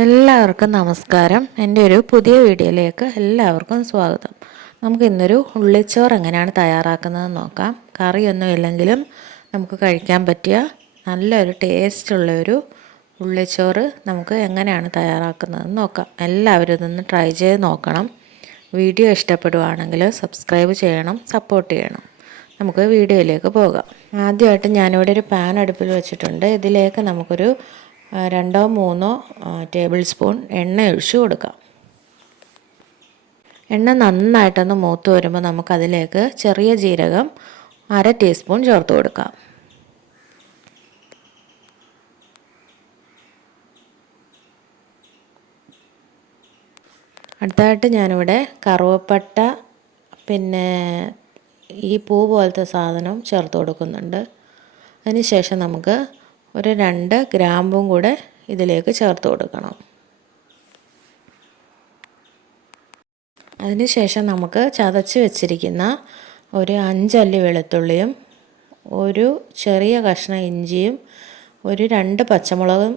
എല്ലാവർക്കും നമസ്കാരം. എൻ്റെ ഒരു പുതിയ വീഡിയോയിലേക്ക് എല്ലാവർക്കും സ്വാഗതം. നമുക്ക് ഇന്നൊരു ഉള്ളിച്ചോറ് എങ്ങനെയാണ് തയ്യാറാക്കുന്നതെന്ന് നോക്കാം. കറിയൊന്നും ഇല്ലെങ്കിലും നമുക്ക് കഴിക്കാൻ പറ്റിയ നല്ലൊരു ടേസ്റ്റുള്ളൊരു ഉള്ളിച്ചോറ് നമുക്ക് എങ്ങനെയാണ് തയ്യാറാക്കുന്നതെന്ന് നോക്കാം. എല്ലാവരും ഇതൊന്ന് ട്രൈ ചെയ്ത് നോക്കണം. വീഡിയോ ഇഷ്ടപ്പെടുവാണെങ്കിൽ സബ്സ്ക്രൈബ് ചെയ്യണം, സപ്പോർട്ട് ചെയ്യണം. നമുക്ക് വീഡിയോയിലേക്ക് പോകാം. ആദ്യമായിട്ട് ഞാനിവിടെ ഒരു പാൻ അടുപ്പിൽ വെച്ചിട്ടുണ്ട്. ഇതിലേക്ക് നമുക്കൊരു 2-3 ടേബിൾ സ്പൂൺ എണ്ണ ഒഴിച്ച് കൊടുക്കാം. എണ്ണ നന്നായിട്ടൊന്ന് മൂത്ത് വരുമ്പോൾ നമുക്കതിലേക്ക് ചെറിയ ജീരകം 1/2 ടീസ്പൂൺ ചേർത്ത് കൊടുക്കാം. അടുത്തായിട്ട് ഞാനിവിടെ കറുവപ്പട്ട, പിന്നെ ഈ പൂ പോലത്തെ സാധനം ചേർത്ത് കൊടുക്കുന്നുണ്ട്. അതിനുശേഷം നമുക്ക് ഒരു 2 ഗ്രാമ്പും കൂടെ ഇതിലേക്ക് ചേർത്ത് കൊടുക്കണം. അതിനുശേഷം നമുക്ക് ചതച്ച് വെച്ചിരിക്കുന്ന ഒരു 5 അല്ലി വെളുത്തുള്ളിയും ഒരു ചെറിയ കഷ്ണം ഇഞ്ചിയും ഒരു 2 പച്ചമുളകും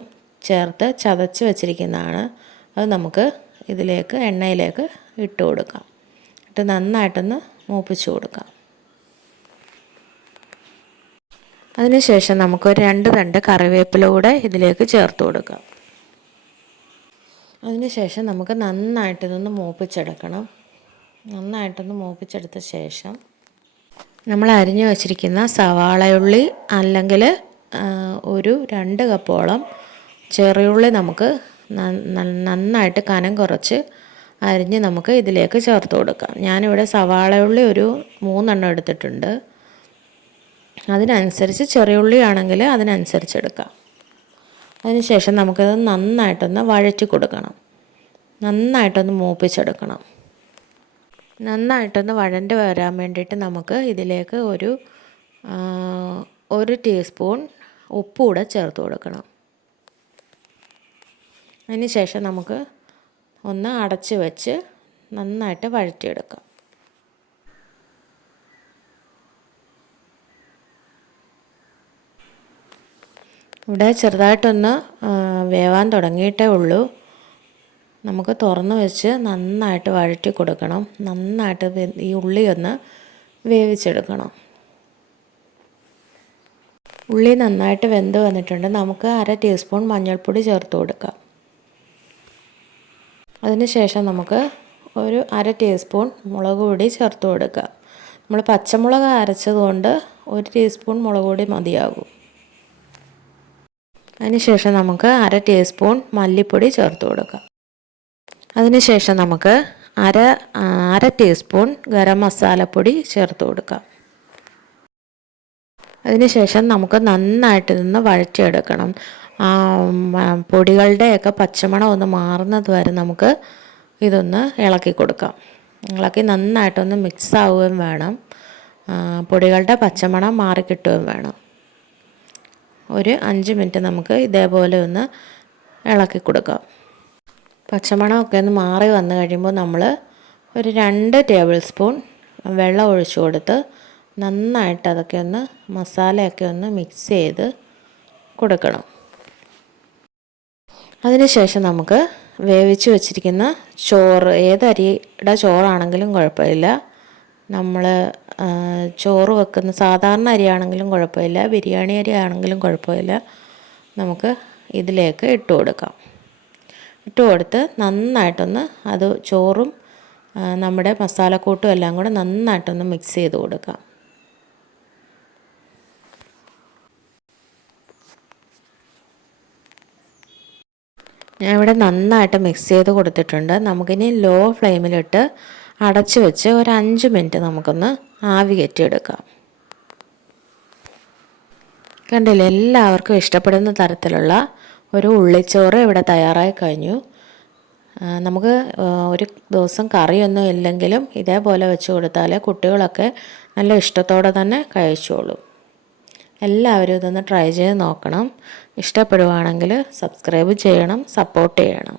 ചേർത്ത് ചതച്ച് വെച്ചിരിക്കുന്നതാണ്. അത് നമുക്ക് ഇതിലേക്ക് എണ്ണയിലേക്ക് ഇട്ട് കൊടുക്കാം. ഇട്ട് നന്നായിട്ടൊന്ന് മൂപ്പിച്ച് കൊടുക്കാം. അതിനുശേഷം നമുക്ക് 2 തണ്ട് കറിവേപ്പില കൂടെ ഇതിലേക്ക് ചേർത്ത് കൊടുക്കാം. അതിനുശേഷം നമുക്ക് നന്നായിട്ടിതൊന്ന് മൂപ്പിച്ചെടുക്കണം. നന്നായിട്ടൊന്ന് മൂപ്പിച്ചെടുത്ത ശേഷം നമ്മൾ അരിഞ്ഞു വച്ചിരിക്കുന്ന സവാളയുള്ളി അല്ലെങ്കിൽ ഒരു 2 കപ്പോളം ചെറിയുള്ളി നമുക്ക് നന്നായിട്ട് കനം കുറച്ച് അരിഞ്ഞ് നമുക്ക് ഇതിലേക്ക് ചേർത്ത് കൊടുക്കാം. ഞാനിവിടെ സവാളയുള്ളി ഒരു 3 എണ്ണം എടുത്തിട്ടുണ്ട്. അതിനനുസരിച്ച് ചെറിയ ഉള്ളി ആണെങ്കിൽ അതിനനുസരിച്ച് എടുക്കാം. അതിനുശേഷം നമുക്കത് നന്നായിട്ടൊന്ന് വഴറ്റി കൊടുക്കണം. നന്നായിട്ടൊന്ന് മൂപ്പിച്ചെടുക്കണം. നന്നായിട്ടൊന്ന് വഴണ്ട് വരാൻ വേണ്ടിയിട്ട് നമുക്ക് ഇതിലേക്ക് ഒരു ടീസ്പൂൺ ഉപ്പ് കൂടെ ചേർത്ത് കൊടുക്കണം. അതിനുശേഷം നമുക്ക് ഒന്ന് അടച്ച് വെച്ച് നന്നായിട്ട് വഴറ്റിയെടുക്കാം. ഇവിടെ ചെറുതായിട്ടൊന്ന് വേവാൻ തുടങ്ങിയിട്ടേ ഉള്ളൂ. നമുക്ക് തുറന്ന് വെച്ച് നന്നായിട്ട് വഴറ്റി കൊടുക്കണം. നന്നായിട്ട് ഈ ഉള്ളി ഒന്ന് വേവിച്ചെടുക്കണം. ഉള്ളി നന്നായിട്ട് വെന്ത് വന്നിട്ടുണ്ട്. നമുക്ക് 1/2 ടീസ്പൂൺ മഞ്ഞൾപ്പൊടി ചേർത്ത് കൊടുക്കാം. അതിനുശേഷം നമുക്ക് ഒരു 1/2 ടീസ്പൂൺ മുളക് പൊടി ചേർത്ത് കൊടുക്കാം. നമ്മൾ പച്ചമുളക് അരച്ചതുകൊണ്ട് 1 ടീസ്പൂൺ മുളക് പൊടി മതിയാകും. അതിനുശേഷം നമുക്ക് 1/2 ടീസ്പൂൺ മല്ലിപ്പൊടി ചേർത്ത് കൊടുക്കാം. അതിനുശേഷം നമുക്ക് അര ടീസ്പൂൺ ഗരം മസാലപ്പൊടി ചേർത്ത് കൊടുക്കാം. അതിനുശേഷം നമുക്ക് നന്നായിട്ട് നിന്ന് വഴറ്റിയെടുക്കണം. പൊടികളുടെയൊക്കെ പച്ചമണം ഒന്ന് മാറുന്നത് വരെ നമുക്ക് ഇതൊന്ന് ഇളക്കി കൊടുക്കാം. ഇളക്കി നന്നായിട്ടൊന്ന് മിക്സ് ആവുകയും വേണം. പൊടികളുടെ പച്ചമണം മാറിക്കിട്ടുകയും വേണം. ഒരു 5 മിനിറ്റ് നമുക്ക് ഇതേപോലെ ഒന്ന് ഇളക്കി കൊടുക്കാം. പച്ചമണമൊക്കെ ഒന്ന് മാറി വന്നു കഴിയുമ്പോൾ നമ്മൾ ഒരു 2 ടേബിൾ സ്പൂൺ വെള്ളം ഒഴിച്ചു കൊടുത്ത് നന്നായിട്ട് അതൊക്കെ ഒന്ന് മസാലയൊക്കെ ഒന്ന് മിക്സ് ചെയ്ത് കൊടുക്കണം. അതിനുശേഷം നമുക്ക് വേവിച്ച് വെച്ചിരിക്കുന്ന ചോറ്, ഏതരിയുടെ ചോറാണെങ്കിലും കുഴപ്പമില്ല, നമ്മൾ ചോറ് വെക്കുന്ന സാധാരണ അരിയാണെങ്കിലും കുഴപ്പമില്ല, ബിരിയാണി അരി ആണെങ്കിലും കുഴപ്പമില്ല, നമുക്ക് ഇതിലേക്ക് ഇട്ട് കൊടുക്കാം. ഇട്ട് കൊടുത്ത് നന്നായിട്ടൊന്ന് അത് ചോറും നമ്മുടെ മസാലക്കൂട്ടും എല്ലാം കൂടെ നന്നായിട്ടൊന്ന് മിക്സ് ചെയ്ത് കൊടുക്കാം. ഞാൻ ഇവിടെ നന്നായിട്ട് മിക്സ് ചെയ്ത് കൊടുത്തിട്ടുണ്ട്. നമുക്കിനി ലോ ഫ്ലെയിമിലിട്ട് അടച്ച് വെച്ച് ഒരു 5 മിനിറ്റ് നമുക്കൊന്ന് ആവി കയറ്റിയെടുക്കാം. കണ്ടില്ലേ, എല്ലാവർക്കും ഇഷ്ടപ്പെടുന്ന തരത്തിലുള്ള ഒരു ഉള്ളിച്ചോറ് ഇവിടെ തയ്യാറായി കഴിഞ്ഞു. നമുക്ക് ഒരു ദിവസം കറിയൊന്നും ഇല്ലെങ്കിലും ഇതേപോലെ വെച്ച് കൊടുത്താൽ കുട്ടികളൊക്കെ നല്ല ഇഷ്ടത്തോടെ തന്നെ കഴിച്ചോളും. എല്ലാവരും ഇതൊന്ന് ട്രൈ ചെയ്ത് നോക്കണം. ഇഷ്ടപ്പെടുവാണെങ്കിൽ സബ്സ്ക്രൈബ് ചെയ്യണം, സപ്പോർട്ട് ചെയ്യണം.